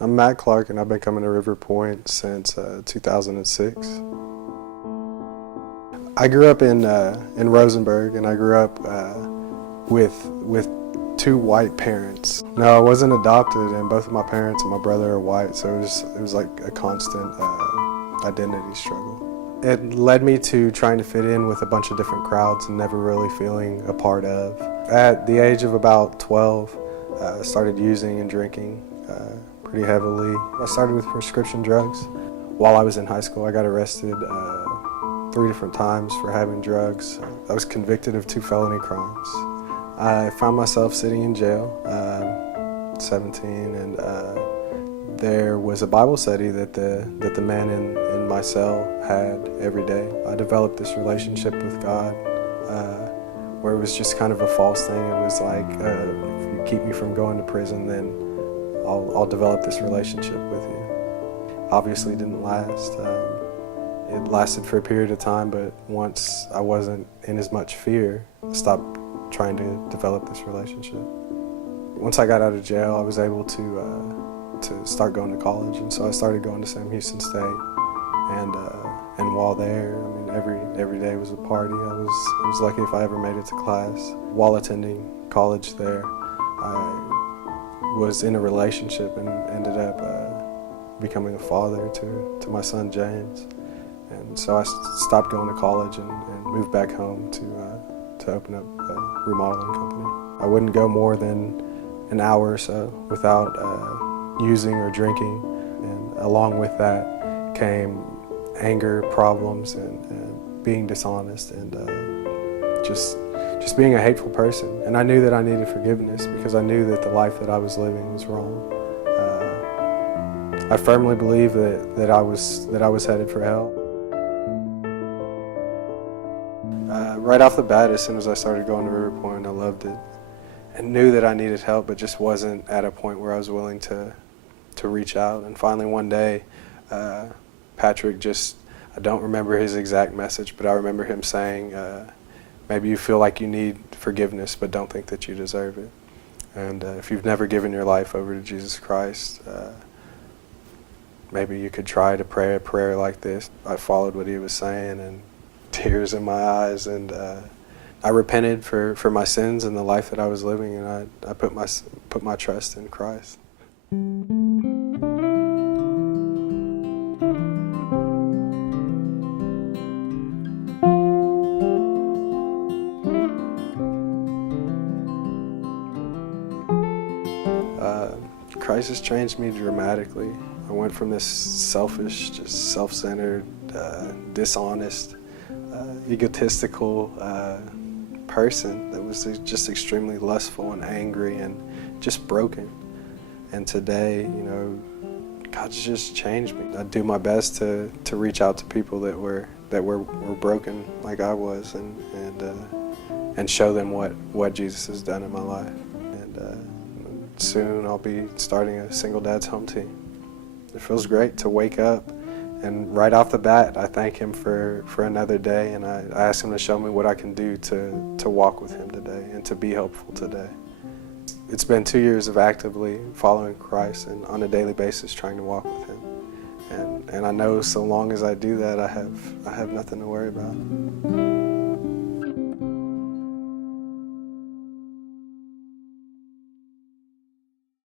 I'm Matt Clarke, and I've been coming to River Point since 2006. I grew up in Rosenberg, and I grew up with two white parents. No, I wasn't adopted, and both of my parents and my brother are white, so it was like a constant identity struggle. It led me to trying to fit in with a bunch of different crowds and never really feeling a part of. At the age of about 12, I started using and drinking pretty heavily. I started with prescription drugs. While I was in high school, I got arrested 3 different times for having drugs. I was convicted of 2 felony crimes. I found myself sitting in jail, 17, and there was a Bible study that the men in my cell had every day. I developed this relationship with God where it was just kind of a false thing. It was like, if you keep me from going to prison, then I'll develop this relationship with you. Obviously it didn't last. It lasted for a period of time, but once I wasn't in as much fear, I stopped trying to develop this relationship. Once I got out of jail, I was able to start going to college, and so I started going to Sam Houston State. And while there, I mean, every day was a party. I was lucky if I ever made it to class. While attending college there, I was in a relationship and ended up becoming a father to my son James. And so I stopped going to college and moved back home to open up a remodeling company. I wouldn't go more than an hour or so without using or drinking, and along with that came anger problems and being dishonest and just being a hateful person. And I knew that I needed forgiveness because I knew that the life that I was living was wrong. I firmly believe that I was headed for hell. Right off the bat, as soon as I started going to River Point, I loved it and knew that I needed help, but just wasn't at a point where I was willing to reach out. And finally one day, Patrick I don't remember his exact message, but I remember him saying, maybe you feel like you need forgiveness, but don't think that you deserve it. And if you've never given your life over to Jesus Christ, maybe you could try to pray a prayer like this. I followed what he was saying, and tears in my eyes, and I repented for my sins and the life that I was living, and I put my trust in Christ. Christ has changed me dramatically. I went from this selfish, just self-centered, dishonest, egotistical person that was just extremely lustful and angry and just broken. And today, you know, God's just changed me. I do my best to reach out to people that were broken like I was, and show them what Jesus has done in my life. And soon I'll be starting a Single Dad's Home Team. It feels great to wake up, and right off the bat I thank him for another day, and I ask him to show me what I can do to walk with him today and to be helpful today. It's been 2 years of actively following Christ and on a daily basis trying to walk with him. And I know so long as I do that, I have nothing to worry about.